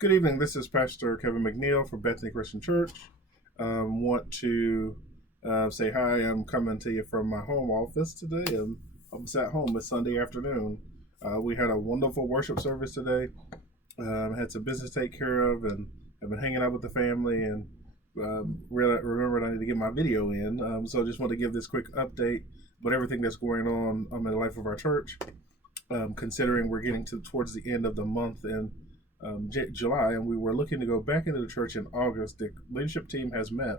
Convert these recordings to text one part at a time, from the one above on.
Good evening. This is Pastor Kevin McNeil from Bethany Christian Church. Want to say hi. I'm coming to you from my home office today. I'm at home. It's Sunday afternoon. We had a wonderful worship service today. Had some business to take care of, and I've been hanging out with the family. And really remembered I need to get my video in. So I just want to give this quick update about everything that's going on in the life of our church. Considering we're getting towards the end of the month and July, and we were looking to go back into the church in August. The leadership team has met,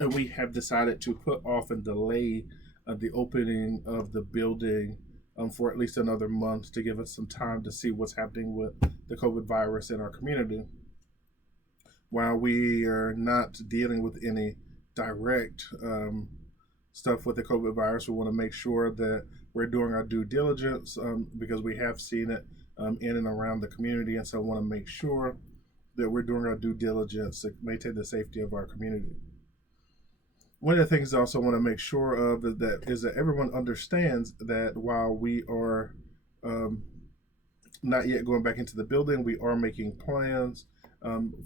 and we have decided to put off and delay the opening of the building for at least another month to give us some time to see what's happening with the COVID virus in our community. While we are not dealing with any direct stuff with the COVID virus, we want to make sure that we're doing our due diligence because we have seen it in and around the community, and so I want to make sure that we're doing our due diligence to maintain the safety of our community. One of the things I also want to make sure of is that everyone understands that while we are not yet going back into the building, we are making plans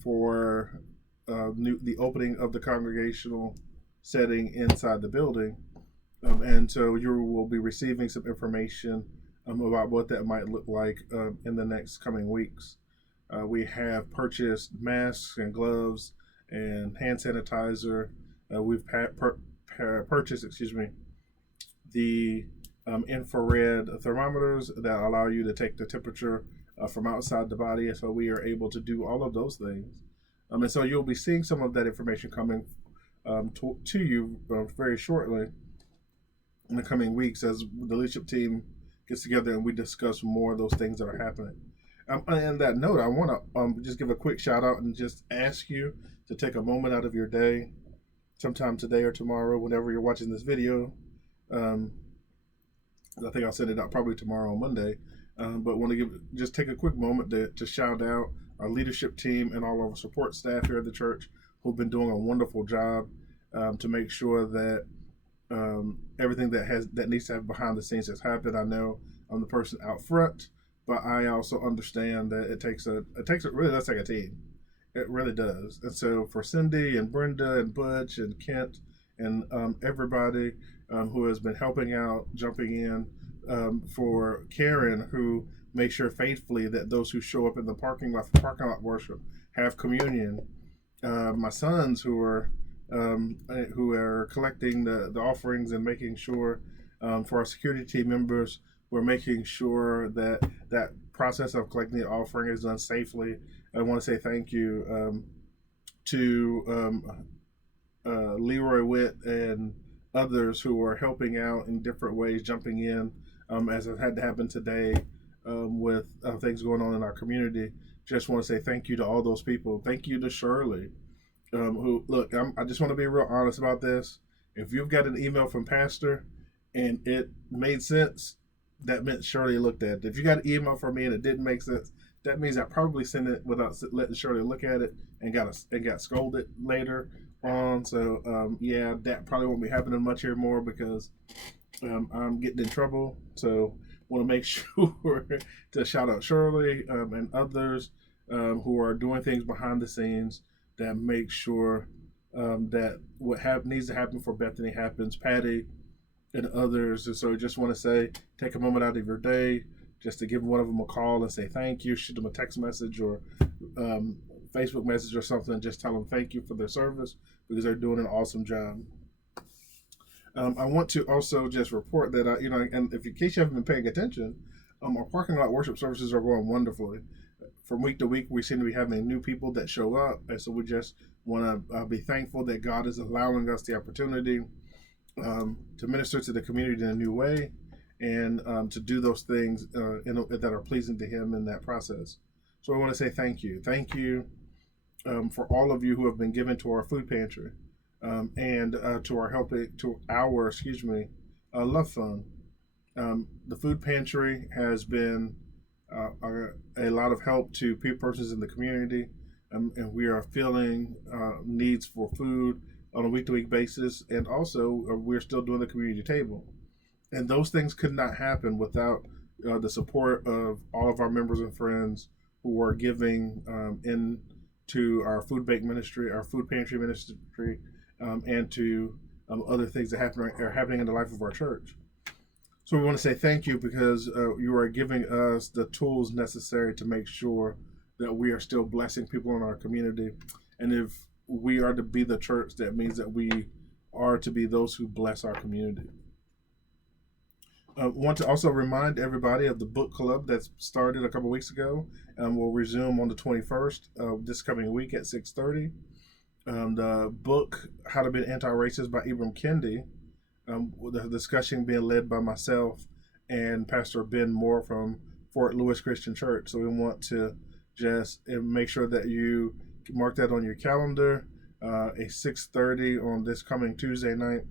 for the opening of the congregational setting inside the building. And so you will be receiving some information about what that might look like in the next coming weeks. We have purchased masks and gloves and hand sanitizer. We've purchased, the infrared thermometers that allow you to take the temperature from outside the body. And so we are able to do all of those things. And so you'll be seeing some of that information coming to you very shortly in the coming weeks as the leadership team gets together and we discuss more of those things that are happening. On that note, I want to just give a quick shout out and just ask you to take a moment out of your day, sometime today or tomorrow, whenever you're watching this video. I think I'll send it out probably tomorrow on Monday. But want to just take a quick moment to shout out our leadership team and all of our support staff here at the church who've been doing a wonderful job to make sure that everything that needs to have behind the scenes has happened. I know I'm the person out front, but I also understand that it takes really does take a team. It really does. And so for Cindy and Brenda and Butch and Kent and everybody who has been helping out, jumping in, for Karen, who makes sure faithfully that those who show up in the parking lot worship have communion. My sons who are collecting the offerings and making sure for our security team members, we're making sure that process of collecting the offering is done safely. I want to say thank you to Leroy Witt and others who are helping out in different ways, jumping in as it had to happen today with things going on in our community. Just want to say thank you to all those people. Thank you to Shirley. Who look, I just want to be real honest about this. If you've got an email from Pastor and it made sense, that meant Shirley looked at it. If you got an email from me and it didn't make sense, that means I probably sent it without letting Shirley look at it and got scolded later on. So yeah, that probably won't be happening much here more because I'm getting in trouble. So want to make sure to shout out Shirley and others who are doing things behind the scenes that make sure that what needs to happen for Bethany happens. Patty and others. And so I just want to say, take a moment out of your day just to give one of them a call and say thank you. Shoot them a text message or Facebook message or something. Just tell them thank you for their service because they're doing an awesome job. I want to also just report that, and if in case you haven't been paying attention, our parking lot worship services are going wonderfully. From week to week, we seem to be having new people that show up. And so we just want to be thankful that God is allowing us the opportunity to minister to the community in a new way and to do those things that are pleasing to Him in that process. So I want to say thank you. Thank you for all of you who have been given to our food pantry and to our love fund. The food pantry has been a lot of help to persons in the community, and we are filling needs for food on a week-to-week basis, and also we're still doing the community table. And those things could not happen without the support of all of our members and friends who are giving in to our food bank ministry, our food pantry ministry, and to other things that are happening in the life of our church. So we want to say thank you because you are giving us the tools necessary to make sure that we are still blessing people in our community. And if we are to be the church, that means that we are to be those who bless our community. I want to also remind everybody of the book club that started a couple weeks ago and will resume on the 21st of this coming week at 6:30. The book, How to Be an Anti-Racist by Ibram Kendi, the discussion being led by myself and Pastor Ben Moore from Fort Lewis Christian Church. So we want to just make sure that you mark that on your calendar. A 6:30 on this coming Tuesday night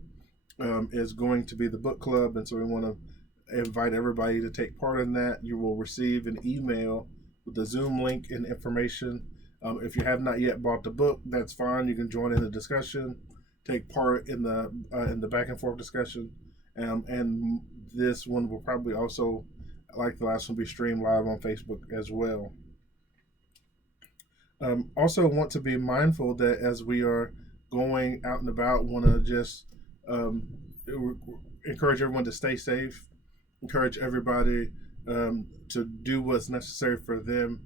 is going to be the book club, and so we want to invite everybody to take part in that. You will receive an email with the Zoom link and information. If you have not yet bought the book, that's fine. You can join in the discussion, take part in the back and forth discussion, and this one will probably also, like the last one, be streamed live on Facebook as well. Also, want to be mindful that as we are going out and about, want to just encourage everyone to stay safe, encourage everybody to do what's necessary for them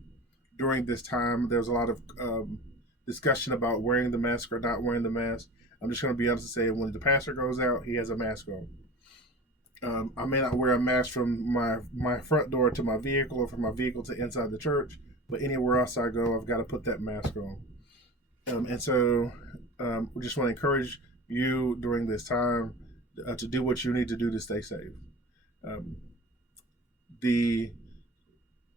during this time. There's a lot of discussion about wearing the mask or not wearing the mask. I'm just going to be honest and say when the pastor goes out, he has a mask on. I may not wear a mask from my front door to my vehicle or from my vehicle to inside the church, but anywhere else I go, I've got to put that mask on. And so we just want to encourage you during this time to do what you need to do to stay safe. The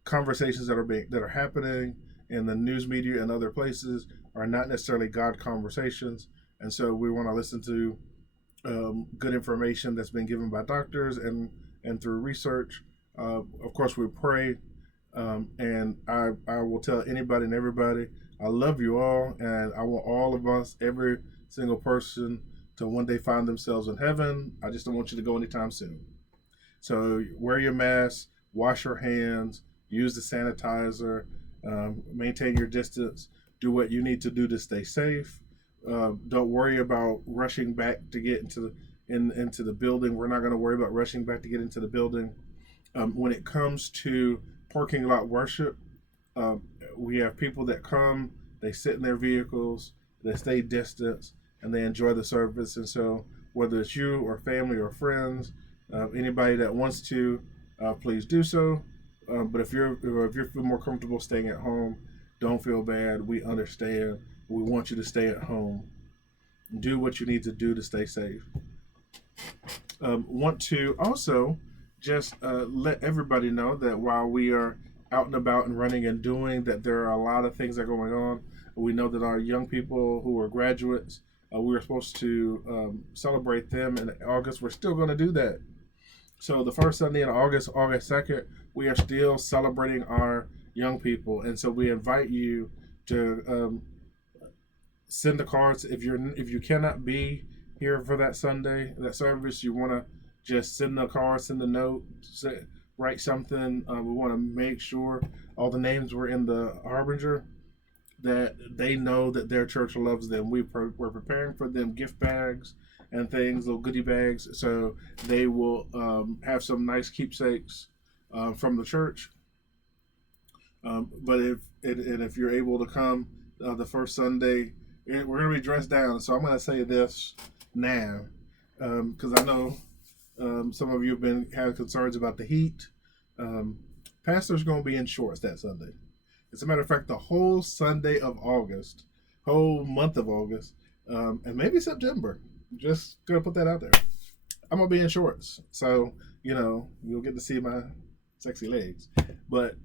conversations that are happening in the news media and other places are not necessarily God conversations, and so we want to listen to good information that's been given by doctors and through research. Of course, we pray, and I will tell anybody and everybody, I love you all, and I want all of us, every single person, to one day find themselves in heaven. I just don't want you to go anytime soon. So wear your mask, wash your hands, use the sanitizer, maintain your distance, do what you need to do to stay safe. Don't worry about rushing back to get into the building. We're not going to worry about rushing back to get into the building. When it comes to parking lot worship, we have people that come, they sit in their vehicles, they stay distant, and they enjoy the service. And so whether it's you or family or friends, anybody that wants to, please do so. But if you feel more comfortable staying at home, don't feel bad. We understand. We want you to stay at home. Do what you need to do to stay safe. Want to also just let everybody know that while we are out and about and running and doing, that there are a lot of things that are going on. We know that our young people who are graduates, we were supposed to celebrate them in August. We're still going to do that. So the first Sunday in August, August 2nd, we are still celebrating our young people. And so we invite you to send the cards. If you cannot be here for that Sunday, that service, you want to just send the card, send the note, write something. We want to make sure all the names were in the Harbinger, that they know that their church loves them. We're preparing for them gift bags and things, little goodie bags, so they will have some nice keepsakes from the church. But if you're able to come the first Sunday, we're going to be dressed down. So I'm going to say this now, because I know some of you have concerns about the heat. Pastor's going to be in shorts that Sunday. As a matter of fact, the whole Sunday of August, whole month of August, and maybe September. Just gonna put that out there. I'm gonna be in shorts, so you'll get to see my sexy legs. But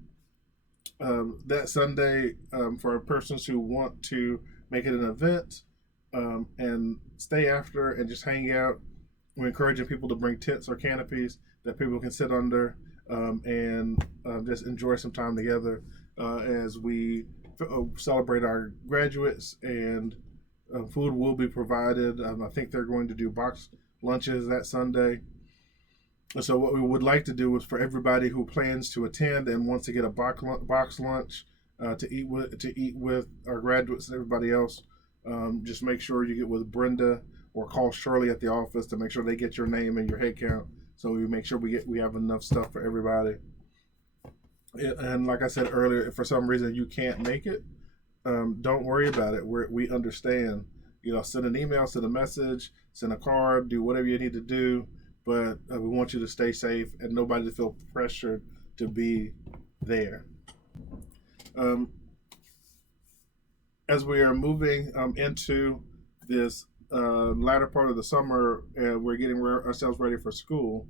that Sunday, for persons who want to make it an event and stay after and just hang out, we're encouraging people to bring tents or canopies that people can sit under and just enjoy some time together as we celebrate our graduates. And food will be provided. I think they're going to do box lunches that Sunday. So what we would like to do is for everybody who plans to attend and wants to get a box lunch, to eat with our graduates and everybody else. Just make sure you get with Brenda or call Shirley at the office to make sure they get your name and your head count, so we make sure we have enough stuff for everybody. And like I said earlier, if for some reason you can't make it, don't worry about it. We understand. Send an email, send a message, send a card, do whatever you need to do. But we want you to stay safe and nobody to feel pressured to be there. As we are moving into this latter part of the summer, we're getting ourselves ready for school.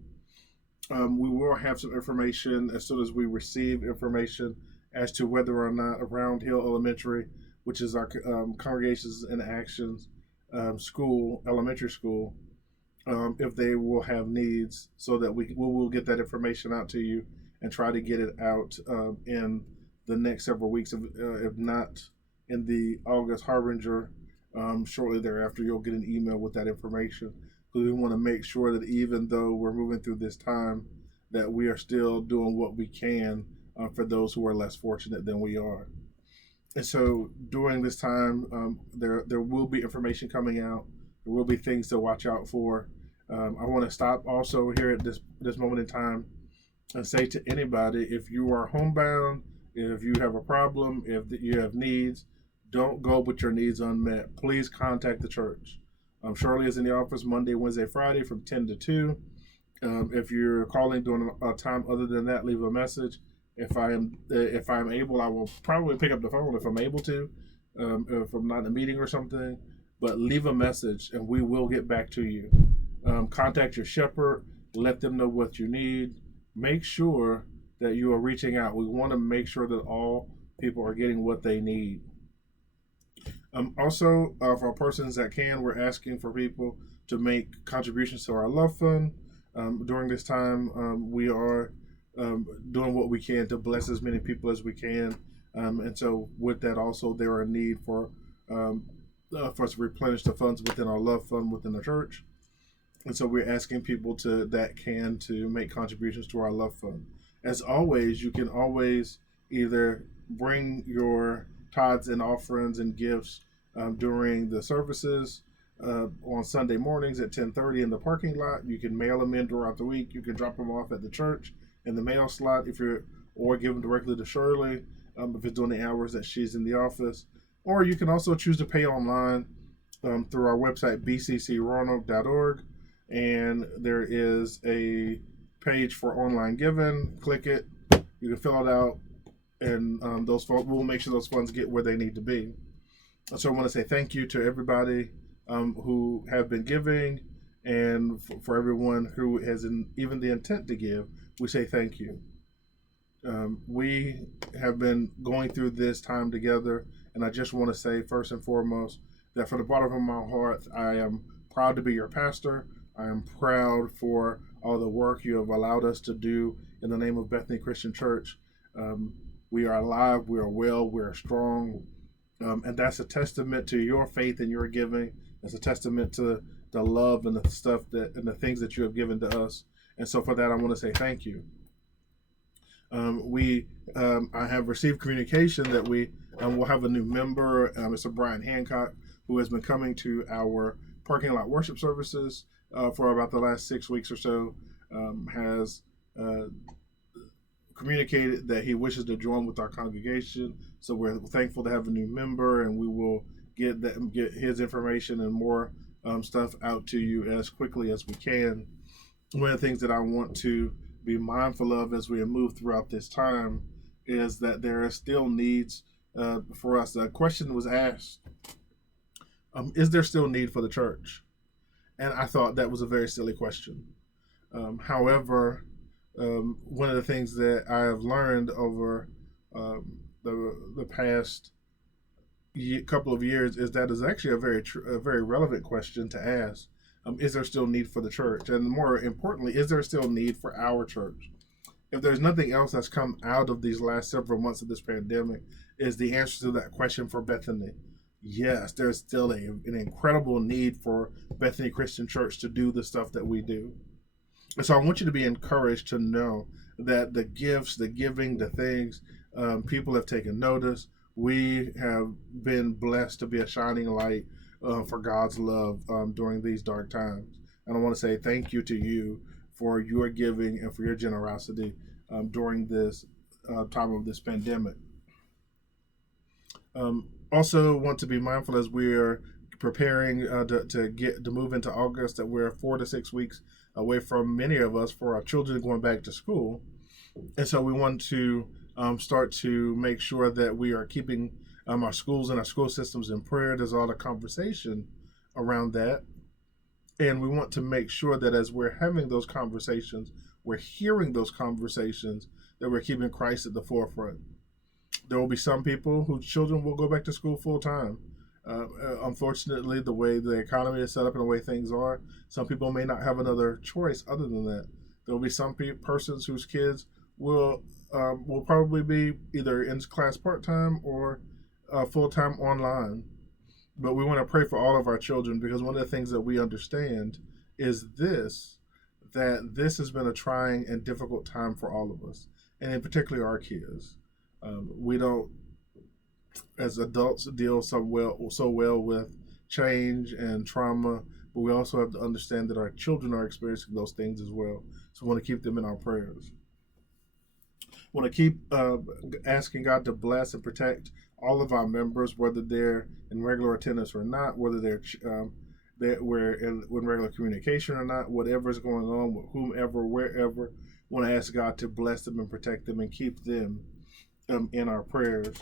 We will have some information as soon as we receive information as to whether or not Round Hill Elementary, which is our Congregations in Actions elementary school, if they will have needs, so that we will get that information out to you and try to get it out in the next several weeks. If not in the August Harbinger, shortly thereafter, you'll get an email with that information. Because we want to make sure that even though we're moving through this time, that we are still doing what we can for those who are less fortunate than we are. And so during this time, there will be information coming out. There will be things to watch out for. I want to stop also here at this moment in time and say to anybody, if you are homebound, if you have a problem, if you have needs, don't go with your needs unmet. Please contact the church. Shirley is in the office Monday, Wednesday, Friday from 10 to 2. If you're calling during a time other than that, leave a message. If I'm able, I will probably pick up the phone if I'm able to, if I'm not in a meeting or something. But leave a message and we will get back to you. Contact your shepherd. Let them know what you need. Make sure that you are reaching out. We want to make sure that all people are getting what they need. Also, for persons that can, we're asking for people to make contributions to our love fund. During this time, we are doing what we can to bless as many people as we can. And so with that also, there are a need for us to replenish the funds within our love fund within the church. And so we're asking people to make contributions to our love fund. As always, you can always either bring your tithes and offerings and gifts during the services on Sunday mornings at 10:30 in the parking lot. You can mail them in throughout the week. You can drop them off at the church in the mail slot or give them directly to Shirley if it's during the hours that she's in the office. Or you can also choose to pay online through our website, bccroanoke.org. And there is a page for online giving. Click it. You can fill it out. And we'll make sure those funds get where they need to be. So I want to say thank you to everybody who have been giving, and for everyone who has even the intent to give. We say thank you. We have been going through this time together, and I just want to say first and foremost that from the bottom of my heart, I am proud to be your pastor. I am proud for all the work you have allowed us to do in the name of Bethany Christian Church. We are alive, we are well, we are strong, and that's a testament to your faith and your giving. It's a testament to the love and the things that you have given to us. And so for that, I want to say thank you. I have received communication that we will have a new member, Mr. Brian Hancock, who has been coming to our parking lot worship services for about the last 6 weeks or so, has communicated that he wishes to join with our congregation. So we're thankful to have a new member, and we will get his information and more stuff out to you as quickly as we can. One of the things that I want to be mindful of as we move throughout this time is that there are still needs for us. A question was asked, is there still need for the church? And I thought that was a very silly question. However, one of the things that I have learned over the past couple of years is that is actually a very relevant question to ask. Is there still need for the church? And more importantly, is there still need for our church? If there's nothing else that's come out of these last several months of this pandemic, is the answer to that question for Bethany. Yes, there's still an incredible need for Bethany Christian Church to do the stuff that we do. And so I want you to be encouraged to know that the gifts, the giving, the things People have taken notice. We have been blessed to be a shining light for God's love during these dark times. And I want to say thank you to you for your giving and for your generosity during this time of this pandemic. Also, want to be mindful as we're preparing to move into August that we're 4 to 6 weeks away from many of us for our children going back to school, and so we want to start to make sure that we are keeping our schools and our school systems in prayer. There's a lot of conversation around that, and we want to make sure that as we're having those conversations, we're hearing those conversations, that we're keeping Christ at the forefront. There will be some people whose children will go back to school full time. Unfortunately, the way the economy is set up and the way things are, some people may not have another choice other than that. There will be some persons whose kids will probably be either in class part time or full time online. But we want to pray for all of our children, because one of the things that we understand is that this has been a trying and difficult time for all of us, and in particular our kids. We don't, as adults, deal so well with change and trauma, but we also have to understand that our children are experiencing those things as well. So we want to keep them in our prayers. We want to keep asking God to bless and protect all of our members, whether they're in regular attendance or not, whether we're in regular communication or not, whatever is going on with whomever, wherever. We want to ask God to bless them and protect them and keep them in our prayers.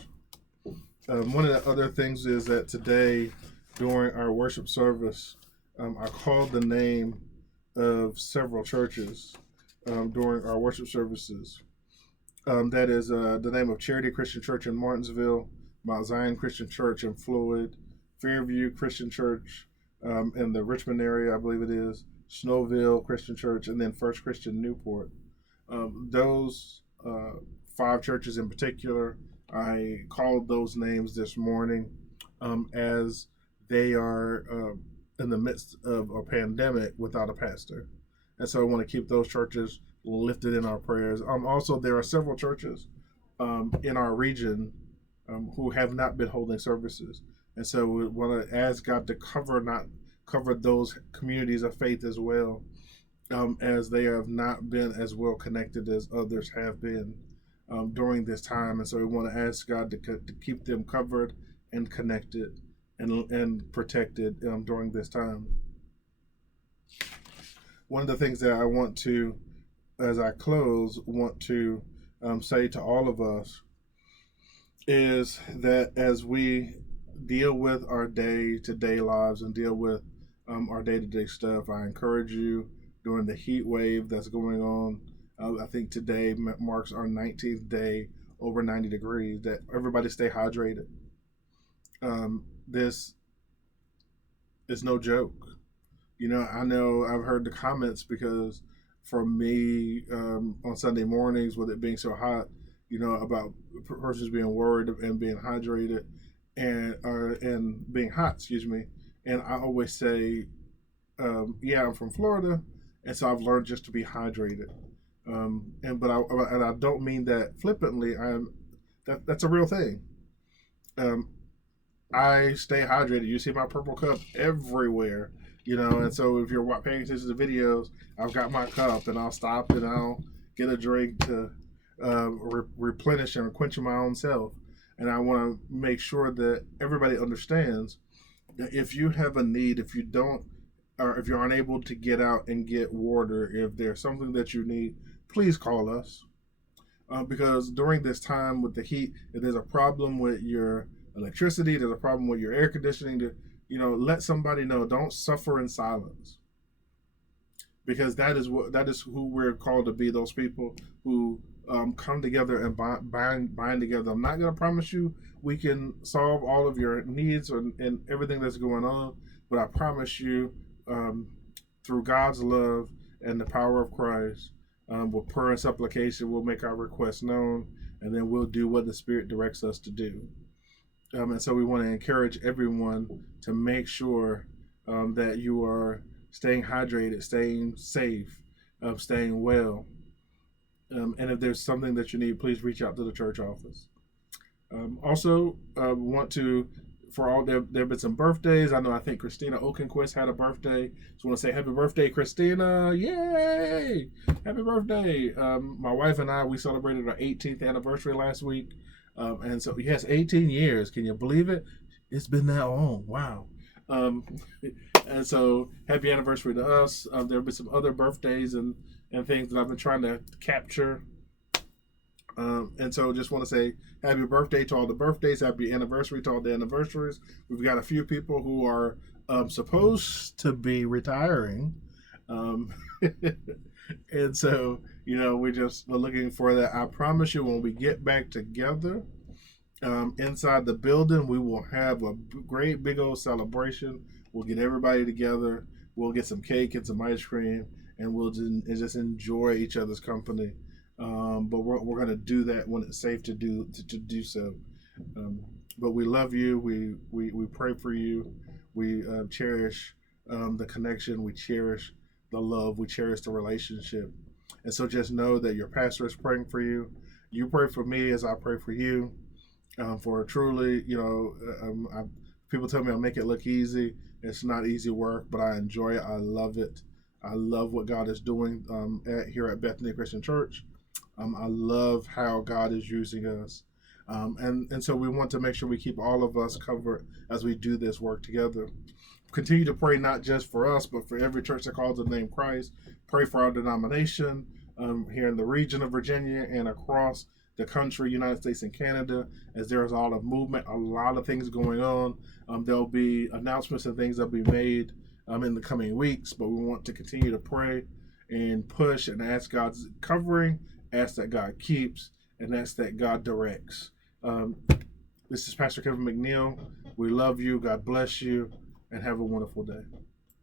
One of the other things is that today, during our worship service, I called the name of several churches during our worship services. That is the name of Charity Christian Church in Martinsville, Mount Zion Christian Church in Floyd, Fairview Christian Church in the Richmond area, I believe it is, Snowville Christian Church, and then First Christian Newport. Those 5 churches in particular, I called those names this morning as they are in the midst of a pandemic without a pastor. And so I want to keep those churches lifted in our prayers. Also, there are several churches in our region who have not been holding services. And so we want to ask God to cover those communities of faith as well, as they have not been as well connected as others have been during this time. And so we want to ask God to keep them covered and connected and protected during this time. One of the things that I want to, as I close, want to say to all of us is that as we deal with our day-to-day lives and deal with our day-to-day stuff, I encourage you during the heat wave that's going on. I think today marks our 19th day over 90 degrees, that everybody stay hydrated. This is no joke. I know I've heard the comments, because for me on Sunday mornings, with it being so hot, about persons being worried and being hydrated and being hot, excuse me. And I always say, yeah, I'm from Florida, and so I've learned just to be hydrated. But I don't mean that flippantly. That's a real thing. I stay hydrated. You see my purple cup everywhere, and so if you're paying attention to videos, I've got my cup, and I'll stop and I'll get a drink to replenish and quench my own self. And I want to make sure that everybody understands that if you have a need, if you don't, or if you're unable to get out and get water, if there's something that you need, please call us. Because during this time with the heat, if there's a problem with your electricity, there's a problem with your air conditioning, let somebody know. Don't suffer in silence. Because that is who we're called to be, those people who come together and bind together. I'm not going to promise you we can solve all of your needs and everything that's going on, but I promise you, through God's love and the power of Christ, with prayer and supplication, we'll make our requests known, and then we'll do what the Spirit directs us to do. And so we want to encourage everyone to make sure that you are staying hydrated, staying safe, staying well. And if there's something that you need, please reach out to the church office. Also, want to, for all, there have been some birthdays. I think Christina Okenquist had a birthday. So I want to say happy birthday, Christina. Yay! Happy birthday. My wife and I, we celebrated our 18th anniversary last week. And so, yes, 18 years. Can you believe it? It's been that long. Wow. And so, happy anniversary to us. There have been some other birthdays and things that I've been trying to capture. And so just want to say happy birthday to all the birthdays, happy anniversary to all the anniversaries. We've got a few people who are supposed to be retiring. And so, we're looking for that. I promise you, when we get back together inside the building, we will have a great big old celebration. We'll get everybody together. We'll get some cake and some ice cream, and we'll just enjoy each other's company. But we're going to do that when it's safe to do so. But we love you. We pray for you. We cherish the connection. We cherish the love. We cherish the relationship. And so just know that your pastor is praying for you. You pray for me as I pray for you. For truly, people tell me I make it look easy. It's not easy work, but I enjoy it. I love it. I love what God is doing here at Bethany Christian Church. I love how God is using us. And so we want to make sure we keep all of us covered as we do this work together. Continue to pray not just for us, but for every church that calls the name Christ. Pray for our denomination here in the region of Virginia and across the country, United States and Canada, as there is all of movement, a lot of things going on. There'll be announcements and things that'll be made in the coming weeks, but we want to continue to pray and push and ask God's covering, ask that God keeps, and ask that God directs. This is Pastor Kevin McNeil. We love you. God bless you, and have a wonderful day.